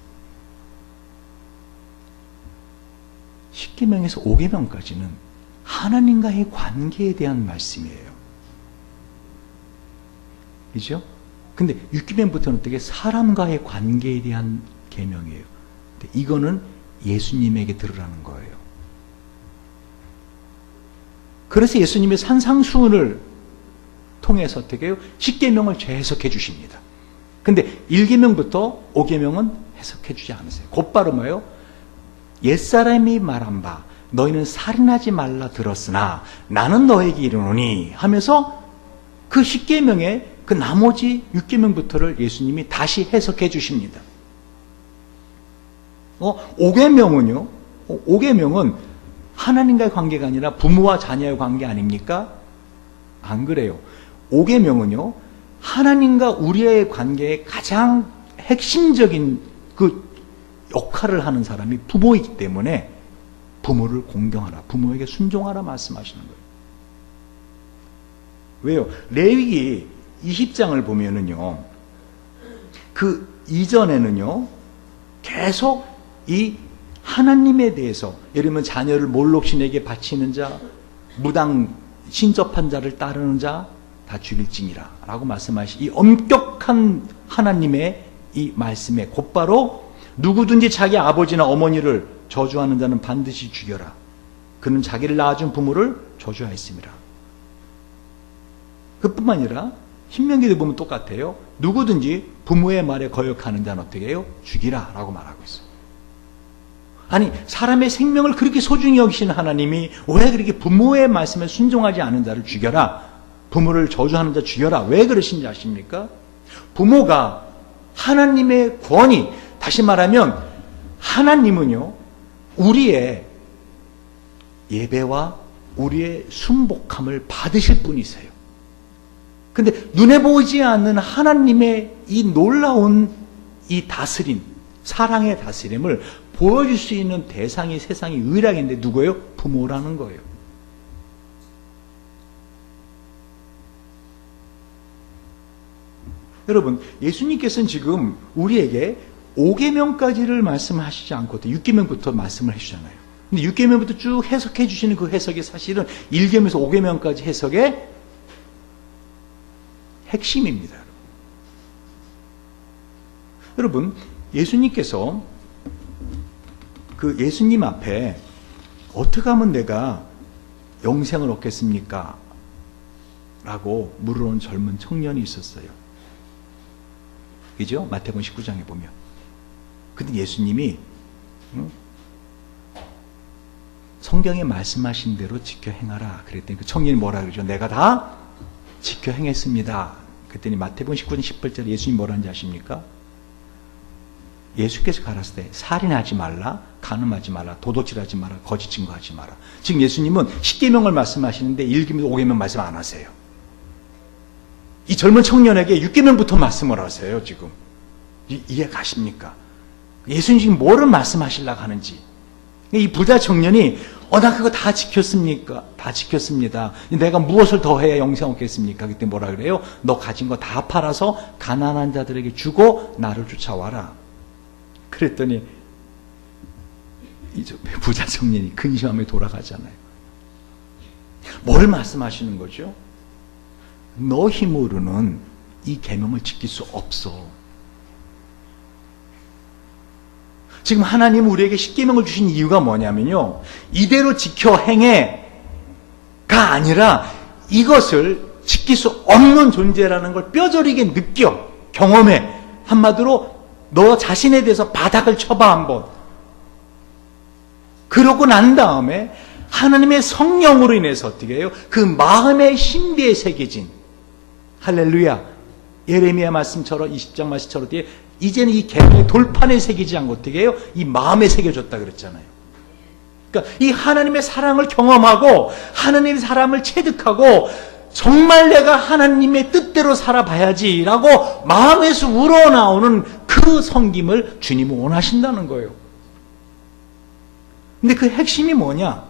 10계명에서 5계명까지는 하나님과의 관계에 대한 말씀이에요. 그죠? 근데 6계명부터는 어떻게 사람과의 관계에 대한 계명이에요. 근데 이거는 예수님에게 들으라는 거예요. 그래서 예수님의 산상수훈을 통해서 어떻게 해요? 10계명을 재해석해 주십니다. 근데 1계명부터 5계명은 해석해 주지 않으세요. 곧바로 뭐예요? 옛사람이 말한 바 너희는 살인하지 말라 들었으나 나는 너에게 이르노니 하면서 그 10계명의 그 나머지 6계명부터를 예수님이 다시 해석해 주십니다. 5계명은요? 5계명은 하나님과의 관계가 아니라 부모와 자녀의 관계 아닙니까? 안 그래요. 5계명은요, 하나님과 우리의 관계의 가장 핵심적인 그 역할을 하는 사람이 부모이기 때문에 부모를 공경하라, 부모에게 순종하라 말씀하시는 거예요. 왜요? 레위기 20장을 보면은요, 그 이전에는요, 계속 이 하나님에 대해서, 예를 들면 자녀를 몰록신에게 바치는 자, 무당 신접한 자를 따르는 자 다 죽일지니라 라고 말씀하시, 이 엄격한 하나님의 이 말씀에 곧바로 누구든지 자기 아버지나 어머니를 저주하는 자는 반드시 죽여라. 그는 자기를 낳아준 부모를 저주하였습니다. 그뿐만 아니라 신명기도 보면 똑같아요. 누구든지 부모의 말에 거역하는 자는 어떻게 해요? 죽이라 라고 말하고 있어요. 아니, 사람의 생명을 그렇게 소중히 여기시는 하나님이 왜 그렇게 부모의 말씀에 순종하지 않은 자를 죽여라, 부모를 저주하는 자 죽여라, 왜 그러신지 아십니까? 부모가 하나님의 권위, 다시 말하면 하나님은요, 우리의 예배와 우리의 순복함을 받으실 분이세요. 근데 눈에 보이지 않는 하나님의 이 놀라운 이 다스림, 사랑의 다스림을 보여줄 수 있는 대상이 세상에 유일하게 있는데 누구예요? 부모라는 거예요. 여러분, 예수님께서는 지금 우리에게 5계명까지를 말씀하시지 않고 6계명부터 말씀을 해주잖아요. 근데 6계명부터 쭉 해석해 주시는 그 해석이 사실은 1계명에서 5계명까지 해석의 핵심입니다. 여러분, 예수님께서 그 예수님 앞에 어떻게 하면 내가 영생을 얻겠습니까? 라고 물어온 젊은 청년이 있었어요. 그죠? 마태복음 19장에 보면. 근데 예수님이 성경에 말씀하신 대로 지켜 행하라. 그랬더니 그 청년이 뭐라 그러죠? 내가 다 지켜 행했습니다. 그랬더니 마태복음 19장 18절에 예수님이 뭐라는지 아십니까? 예수께서 가라사대 때 살인하지 말라, 간음하지 말라, 도둑질하지 마라, 거짓 증거하지 마라. 지금 예수님은 10계명을 말씀하시는데 1계명, 5계명 말씀 안 하세요. 이 젊은 청년에게 6계명부터 말씀을 하세요. 지금 이해 가십니까? 예수님 지금 뭐를 말씀하시려고 하는지. 이 부자 청년이 나 그거 다 지켰습니까? 다 지켰습니다. 내가 무엇을 더 해야 영생 얻겠습니까? 그때 뭐라 그래요? 너 가진 거 다 팔아서 가난한 자들에게 주고 나를 쫓아와라. 그랬더니 이 부자 청년이 근심함에 돌아가잖아요. 뭘 말씀하시는 거죠? 너 힘으로는 이 계명을 지킬 수 없어. 지금 하나님 우리에게 십계명을 주신 이유가 뭐냐면요, 이대로 지켜 행해가 아니라 이것을 지킬 수 없는 존재라는 걸 뼈저리게 느껴, 경험해. 한마디로 너 자신에 대해서 바닥을 쳐봐 한번. 그러고 난 다음에 하나님의 성령으로 인해서 어떻게 해요? 그 마음의 신비에 새겨진, 할렐루야, 예레미야 말씀처럼 20장 말씀처럼 이제는 이 계명의 돌판에 새기지 않고 어떻게 해요? 이 마음에 새겨졌다 그랬잖아요. 그러니까 이 하나님의 사랑을 경험하고 하나님의 사랑을 체득하고 정말 내가 하나님의 뜻대로 살아봐야지라고 마음에서 우러나오는 그 섬김을 주님은 원하신다는 거예요. 근데 그 핵심이 뭐냐?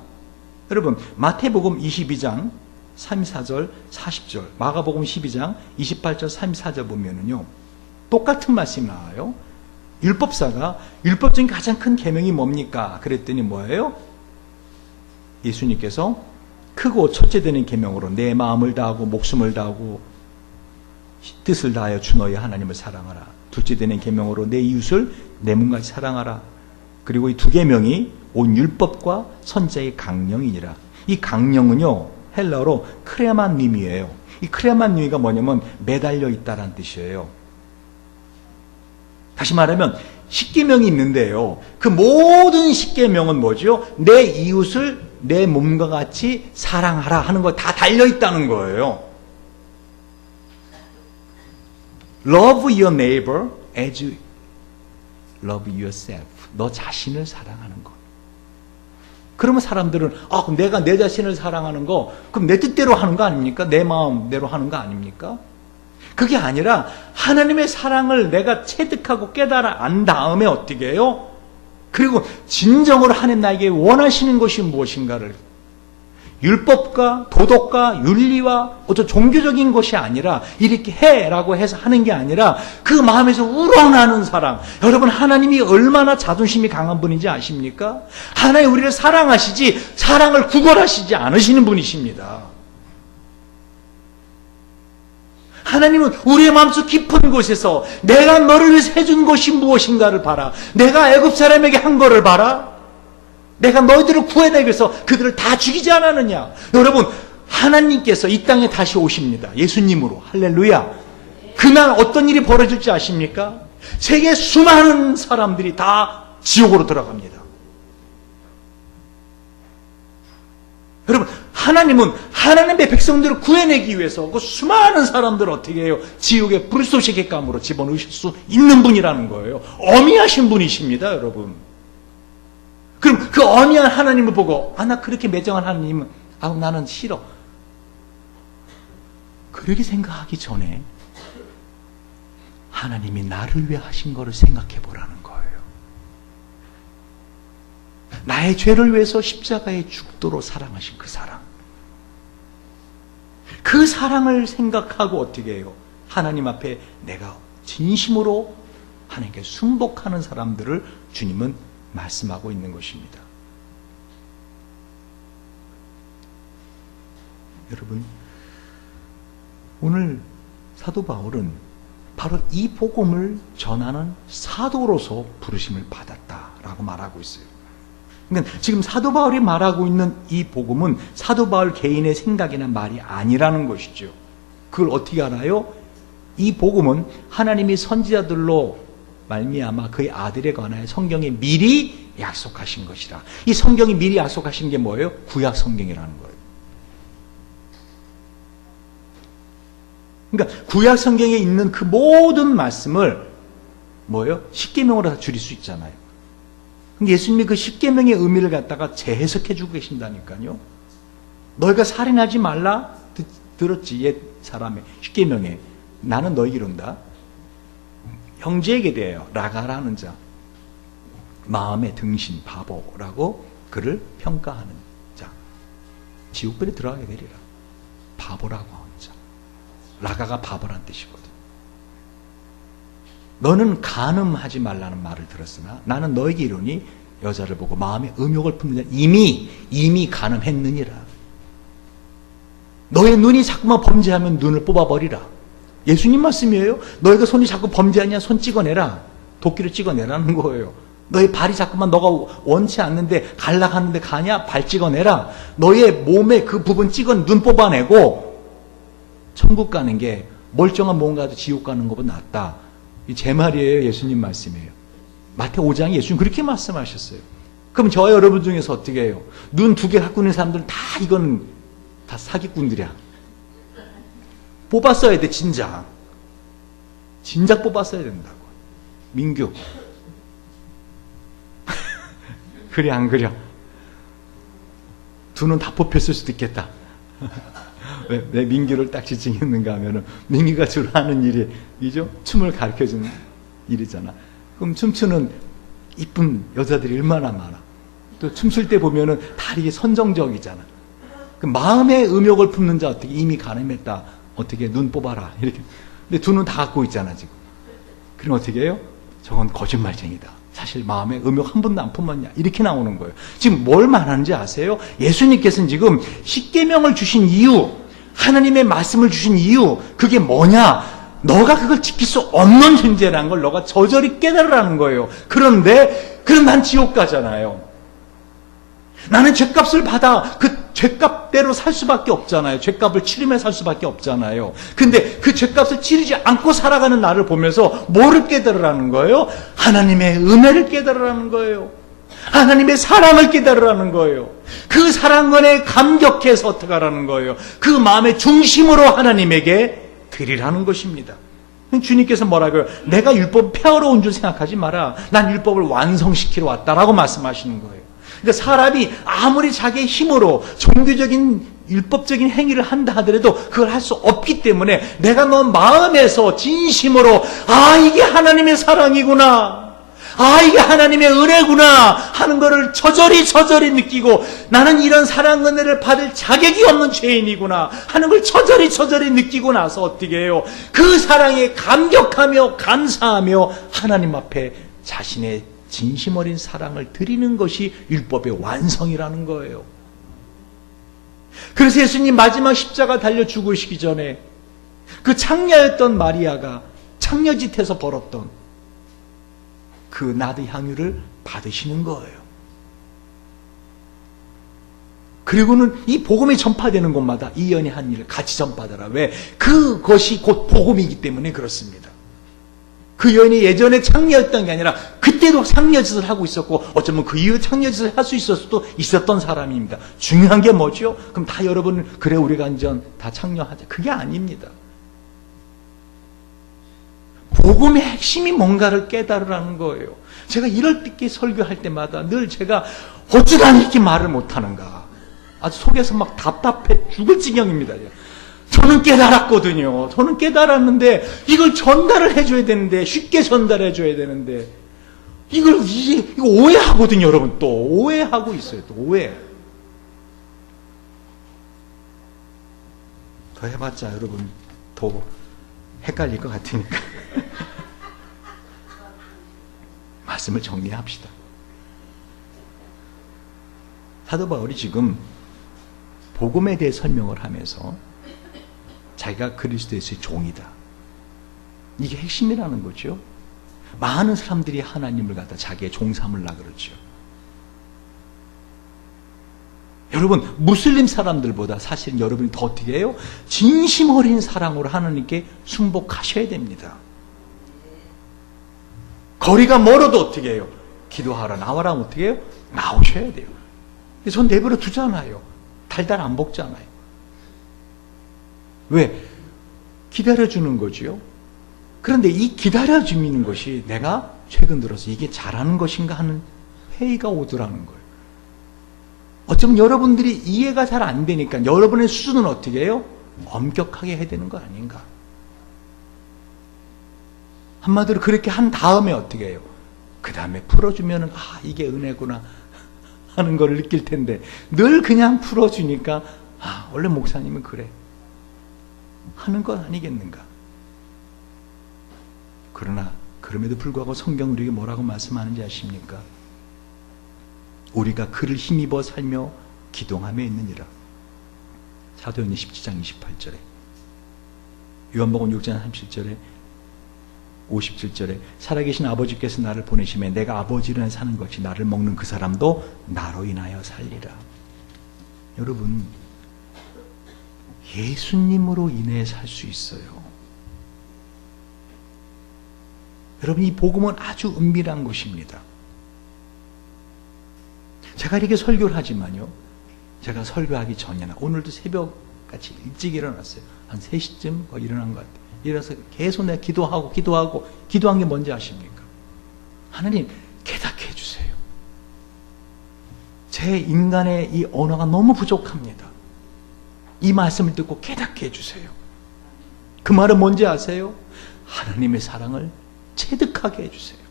여러분, 마태복음 22장 34절 40절, 마가복음 12장 28절 34절 보면은요, 똑같은 말씀이 나와요. 율법사가 율법 중에 가장 큰 계명이 뭡니까? 그랬더니 뭐예요? 예수님께서 크고 첫째 되는 계명으로 내 마음을 다하고 목숨을 다하고 뜻을 다하여 주 너희 하나님을 사랑하라. 둘째 되는 계명으로 내 이웃을 내 몸같이 사랑하라. 그리고 이 두 계명이 온 율법과 선자의 강령이니라. 이 강령은요, 헬라어로 크레마님이에요. 이 크레마님이가 뭐냐면 매달려 있다라는 뜻이에요. 다시 말하면 십계명이 있는데요, 그 모든 십계명은 뭐죠? 내 이웃을 내 몸과 같이 사랑하라 하는 거 다 달려있다는 거예요. Love your neighbor as you love yourself. 너 자신을 사랑하는 것. 그러면 사람들은 그럼 내가 내 자신을 사랑하는 거, 그럼 내 뜻대로 하는 거 아닙니까? 내 마음대로 하는 거 아닙니까? 그게 아니라 하나님의 사랑을 내가 체득하고 깨달아 안 다음에 어떻게 해요? 그리고 진정으로 하나님 나에게 원하시는 것이 무엇인가를, 율법과 도덕과 윤리와 어떤 종교적인 것이 아니라 이렇게 해라고 해서 하는 게 아니라 그 마음에서 우러나는 사랑. 여러분, 하나님이 얼마나 자존심이 강한 분인지 아십니까? 하나님 우리를 사랑하시지 사랑을 구걸하시지 않으시는 분이십니다. 하나님은 우리의 마음속 깊은 곳에서 내가 너를 위해서 해준 것이 무엇인가를 봐라. 내가 애굽 사람에게 한 거를 봐라. 내가 너희들을 구해내기 위해서 그들을 다 죽이지 않았느냐. 여러분, 하나님께서 이 땅에 다시 오십니다. 예수님으로. 할렐루야. 그날 어떤 일이 벌어질지 아십니까? 세계 수많은 사람들이 다 지옥으로 들어갑니다. 여러분, 하나님은 하나님의 백성들을 구해내기 위해서 그 수많은 사람들을 어떻게 해요? 지옥의 불쏘시 객감으로 집어넣으실 수 있는 분이라는 거예요. 어미하신 분이십니다, 여러분. 그럼 그 어미한 하나님을 보고 나 그렇게 매정한 하나님은 나는 싫어. 그렇게 생각하기 전에 하나님이 나를 위해 하신 거를 생각해 보라는 거예요. 나의 죄를 위해서 십자가에 죽도록 사랑하신 그 사랑. 그 사랑을 생각하고 어떻게 해요? 하나님 앞에 내가 진심으로 하나님께 순복하는 사람들을 주님은 말씀하고 있는 것입니다. 여러분, 오늘 사도 바울은 바로 이 복음을 전하는 사도로서 부르심을 받았다라고 말하고 있어요. 그러니까 지금 사도 바울이 말하고 있는 이 복음은 사도 바울 개인의 생각이나 말이 아니라는 것이죠. 그걸 어떻게 알아요? 이 복음은 하나님이 선지자들로 말미암아 그의 아들에 관하여 성경에 미리 약속하신 것이라. 이 성경이 미리 약속하신 게 뭐예요? 구약 성경이라는 거예요. 그러니까 구약 성경에 있는 그 모든 말씀을 뭐예요? 십계명으로 다 줄일 수 있잖아요. 근데 예수님이 그 십계명의 의미를 갖다가 재해석해 주고 계신다니까요. 너희가 살인하지 말라 들었지? 옛 사람의 십계명에 나는 너희에게 이른다. 형제에게 대하여 라가라는 자, 마음의 등신 바보라고 그를 평가하는 자, 지옥불에 들어가게 되리라. 바보라고 하는 자. 라가가 바보란 뜻이거든. 너는 간음하지 말라는 말을 들었으나 나는 너에게 이르니 여자를 보고 마음에 음욕을 품는 자 이미 간음했느니라. 너의 눈이 자꾸만 범죄하면 눈을 뽑아버리라. 예수님 말씀이에요. 너희가 손이 자꾸 범죄하냐 손 찍어내라. 도끼를 찍어내라는 거예요. 너의 발이 자꾸만 너가 원치 않는데 갈라가는데 가냐? 발 찍어내라. 너의 몸에 그 부분 눈 뽑아내고 천국 가는 게 멀쩡한 뭔가도 지옥 가는 것보다 낫다. 제 말이에요. 예수님 말씀이에요. 마태오 5장에 예수님 그렇게 말씀하셨어요. 그럼 저와 여러분 중에서 어떻게 해요? 눈 2개 갖고 있는 사람들은 다 이건 다 사기꾼들이야. 뽑았어야 돼. 진작 뽑았어야 된다고. 민규 그래 안 그래? 두 눈 다 뽑혔을 수도 있겠다. 왜 민규를 딱 지칭했는가 하면은 민규가 주로 하는 일이 이죠? 춤을 가르쳐주는 일이잖아. 그럼 춤추는 이쁜 여자들이 얼마나 많아. 또 춤출 때 보면은 다 이게 선정적이잖아. 그 마음의 음욕을 품는 자 어떻게 이미 간음했다. 어떻게 눈 뽑아라 이렇게. 근데 두 눈 다 갖고 있잖아 지금. 그럼 어떻게 해요? 저건 거짓말쟁이다. 사실 마음에 음욕 한 번도 안 품었냐 이렇게 나오는 거예요. 지금 뭘 말하는지 아세요? 예수님께서는 지금 십계명을 주신 이유, 하나님의 말씀을 주신 이유, 그게 뭐냐? 너가 그걸 지킬 수 없는 존재라는 걸 너가 저절히 깨달으라는 거예요. 그런데 그럼 난 지옥 가잖아요. 나는 죄값을 받아 그 죄값대로 살 수밖에 없잖아요. 죄값을 치르며 살 수밖에 없잖아요. 근데 그 죄값을 치르지 않고 살아가는 나를 보면서 뭐를 깨달으라는 거예요? 하나님의 은혜를 깨달으라는 거예요. 하나님의 사랑을 깨달으라는 거예요. 그 사랑 안에 감격해서 어떻게 하라는 거예요? 그 마음의 중심으로 하나님에게 드리라는 것입니다. 주님께서 뭐라고요? 내가 율법 폐하러 온 줄 생각하지 마라. 난 율법을 완성시키러 왔다라고 말씀하시는 거예요. 그러니까 사람이 아무리 자기의 힘으로 종교적인 율법적인 행위를 한다 하더라도 그걸 할 수 없기 때문에 내가 너 마음에서 진심으로 이게 하나님의 사랑이구나, 이게 하나님의 은혜구나 하는 것을 저절히 느끼고 나는 이런 사랑 은혜를 받을 자격이 없는 죄인이구나 하는 걸 저절히 느끼고 나서 어떻게 해요? 그 사랑에 감격하며 감사하며 하나님 앞에 자신의 진심 어린 사랑을 드리는 것이 율법의 완성이라는 거예요. 그래서 예수님 마지막 십자가 달려 죽으시기 전에 그 창녀였던 마리아가 창녀짓해서 벌었던 그 나드 향유를 받으시는 거예요. 그리고는 이 복음이 전파되는 곳마다 이 연이 한 일을 같이 전파하더라. 왜? 그것이 곧 복음이기 때문에 그렇습니다. 그 여인이 예전에 창녀였던 게 아니라 그때도 창녀짓을 하고 있었고 어쩌면 그 이후 창녀짓을 할 수 있을 수도 있었던 사람입니다. 중요한 게 뭐죠? 그럼 다 여러분 그래 우리가 완전 다 창녀하자. 그게 아닙니다. 복음의 핵심이 뭔가를 깨달으라는 거예요. 제가 이럴 때 설교할 때마다 늘 제가 어쩌다 이렇게 말을 못하는가. 아주 속에서 막 답답해 죽을 지경입니다. 저는 깨달았거든요. 저는 깨달았는데 이걸 전달을 해줘야 되는데 쉽게 전달해줘야 되는데 이거 오해하거든요. 여러분 또 오해하고 있어요. 또 오해. 더 해봤자 여러분 더 헷갈릴 것 같으니까 말씀을 정리합시다. 사도 바울이 지금 복음에 대해 설명을 하면서 자기가 그리스도의 종이다. 이게 핵심이라는 거죠. 많은 사람들이 하나님을 갖다 자기의 종 삼으려고 그러죠. 여러분, 무슬림 사람들보다 사실 여러분이 더 어떻게 해요? 진심 어린 사랑으로 하나님께 순복하셔야 됩니다. 거리가 멀어도 어떻게 해요? 기도하라 나와라 어떻게 해요? 나오셔야 돼요. 전 내버려 두잖아요. 달달 안 볶잖아요. 왜? 기다려주는 거지요. 그런데 이 기다려주는 것이 내가 최근 들어서 이게 잘하는 것인가 하는 회의가 오더라는 거예요. 어쩌면 여러분들이 이해가 잘 안 되니까 여러분의 수준은 어떻게 해요? 엄격하게 해야 되는 거 아닌가? 한마디로 그렇게 한 다음에 어떻게 해요? 그 다음에 풀어주면은 이게 은혜구나 하는 걸 느낄 텐데 늘 그냥 풀어주니까 원래 목사님은 그래 하는 건 아니겠는가? 그러나 그럼에도 불구하고 성경 우리에게 뭐라고 말씀하는지 아십니까? 우리가 그를 힘입어 살며 기동하며 있느니라. 사도행전 17장 28절에, 요한복음 6장 37절에, 57절에 살아계신 아버지께서 나를 보내시매 내가 아버지로 인해 사는 것이 나를 먹는 그 사람도 나로 인하여 살리라. 여러분, 예수님으로 인해 살 수 있어요. 여러분, 이 복음은 아주 은밀한 것입니다. 제가 이렇게 설교를 하지만요, 제가 설교하기 전에나 오늘도 새벽같이 일찍 일어났어요. 한 3시쯤 일어난 것 같아요. 일어나서 계속 내가 기도한 게 뭔지 아십니까? 하나님 깨닫게 해주세요. 제 인간의 이 언어가 너무 부족합니다. 이 말씀을 듣고 깨닫게 해주세요. 그 말은 뭔지 아세요? 하나님의 사랑을 체득하게 해주세요.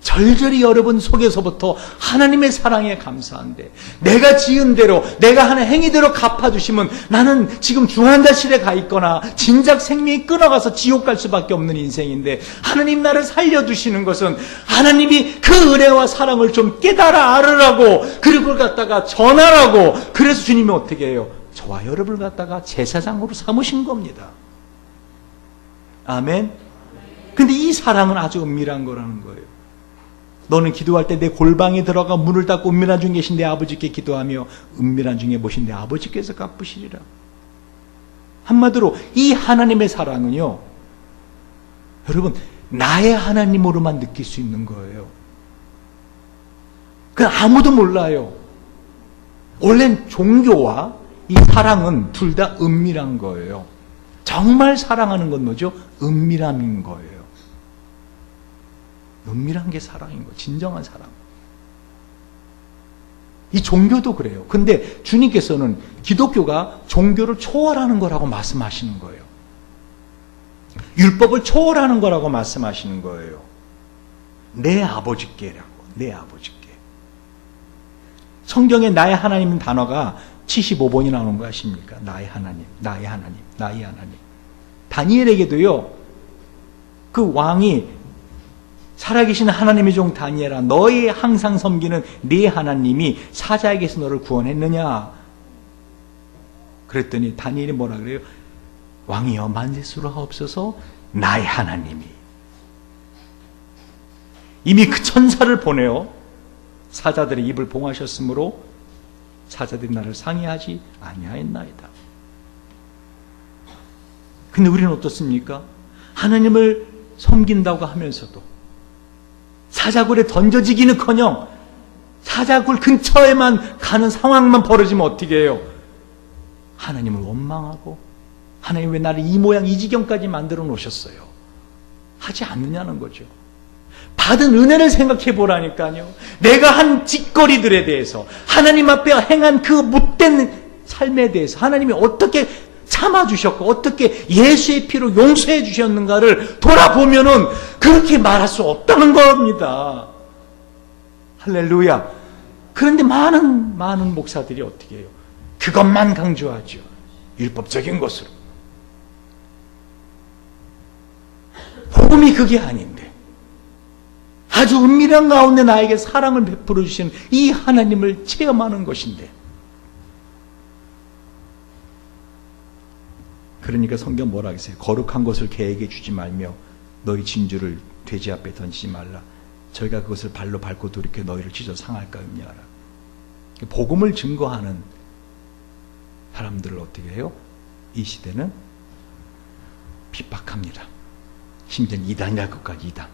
절절히 여러분 속에서부터 하나님의 사랑에 감사한데 내가 지은 대로 내가 하는 행위대로 갚아주시면 나는 지금 중환자실에 가 있거나 진작 생명이 끊어가서 지옥 갈 수밖에 없는 인생인데 하나님 나를 살려주시는 것은 하나님이 그 은혜와 사랑을 좀 깨달아 알으라고 그걸 갖다가 전하라고 그래서 주님이 어떻게 해요? 저와 여러분을 갖다가 제사장으로 삼으신 겁니다. 아멘. 근데 이 사랑은 아주 은밀한 거라는 거예요. 너는 기도할 때 내 골방에 들어가 문을 닫고 은밀한 중에 계신 내 아버지께 기도하며 은밀한 중에 보신 내 아버지께서 갚으시리라. 한마디로 이 하나님의 사랑은요, 여러분 나의 하나님으로만 느낄 수 있는 거예요. 그건 아무도 몰라요. 원래는 종교와 이 사랑은 둘 다 은밀한 거예요. 정말 사랑하는 건 뭐죠? 은밀함인 거예요. 은밀한 게 사랑인 거예요. 진정한 사랑. 이 종교도 그래요. 근데 주님께서는 기독교가 종교를 초월하는 거라고 말씀하시는 거예요. 율법을 초월하는 거라고 말씀하시는 거예요. 내 아버지께라고. 내 아버지께. 성경에 나의 하나님 단어가 75번이 나오는 거 아십니까? 나의 하나님, 나의 하나님, 나의 하나님. 다니엘에게도요, 그 왕이 살아계신 하나님의 종 다니엘아, 너의 항상 섬기는 네 하나님이 사자에게서 너를 구원했느냐? 그랬더니 다니엘이 뭐라 그래요? 왕이여 만세수로 하옵소서. 나의 하나님이 이미 그 천사를 보내어 사자들의 입을 봉하셨으므로 사자들이 나를 상해하지 아니하였나이다. 근데 우리는 어떻습니까? 하나님을 섬긴다고 하면서도 사자굴에 던져지기는커녕 사자굴 근처에만 가는 상황만 벌어지면 어떻게 해요? 하나님을 원망하고 하나님 왜 나를 이 모양 이 지경까지 만들어 놓으셨어요? 하지 않느냐는 거죠. 받은 은혜를 생각해 보라니까요. 내가 한 짓거리들에 대해서 하나님 앞에 행한 그 못된 삶에 대해서 하나님이 어떻게 참아주셨고 어떻게 예수의 피로 용서해 주셨는가를 돌아보면은 그렇게 말할 수 없다는 겁니다. 할렐루야. 그런데 많은 목사들이 어떻게 해요? 그것만 강조하죠. 율법적인 것으로. 복음이 그게 아닌데 아주 은밀한 가운데 나에게 사랑을 베풀어 주시는 이 하나님을 체험하는 것인데, 그러니까 성경 뭐라 하겠어요? 거룩한 것을 개에게 주지 말며 너희 진주를 돼지 앞에 던지지 말라. 저희가 그것을 발로 밟고 돌이켜 너희를 찢어 상할까 염려하라. 복음을 증거하는 사람들을 어떻게 해요? 이 시대는 핍박합니다. 심지어 이단이랄 것까지 이단.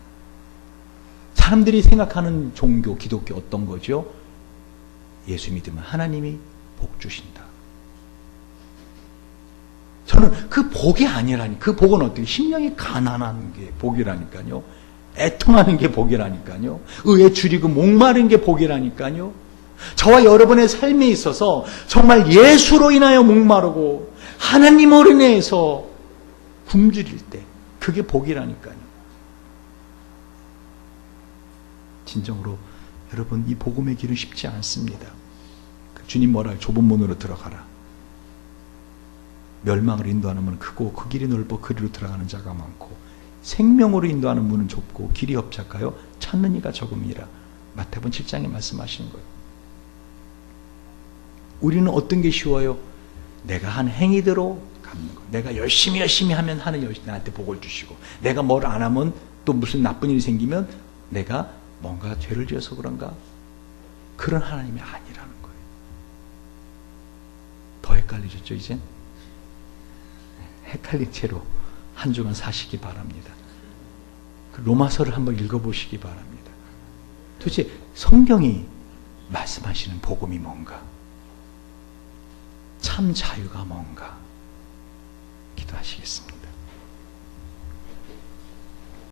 사람들이 생각하는 종교, 기독교 어떤 거죠? 예수 믿으면 하나님이 복 주신다. 저는 그 복이 아니라니. 그 복은 어떻게? 심령이 가난한 게 복이라니까요. 애통하는 게 복이라니까요. 의에 줄이고 목마른 게 복이라니까요. 저와 여러분의 삶에 있어서 정말 예수로 인하여 목마르고 하나님으로 인해서 굶주릴 때 그게 복이라니까요. 진정으로 여러분, 이 복음의 길은 쉽지 않습니다. 주님 뭐라요? 좁은 문으로 들어가라. 멸망을 인도하는 문은 크고 그 길이 넓어 그리로 들어가는 자가 많고 생명으로 인도하는 문은 좁고 길이 협착하여 찾는 이가 적음이라. 마태복음 7장에 말씀하시는 거예요. 우리는 어떤 게 쉬워요? 내가 한 행위대로 갚는 거. 내가 열심히 하면 하나님 나한테 복을 주시고, 내가 뭘 안 하면 또 무슨 나쁜 일이 생기면 내가 뭔가 죄를 지어서 그런가? 그런 하나님이 아니라는 거예요. 더 헷갈리셨죠 이제? 헷갈린 채로 한 주간 사시기 바랍니다. 그 로마서를 한번 읽어보시기 바랍니다. 도대체 성경이 말씀하시는 복음이 뭔가? 참 자유가 뭔가? 기도하시겠습니다.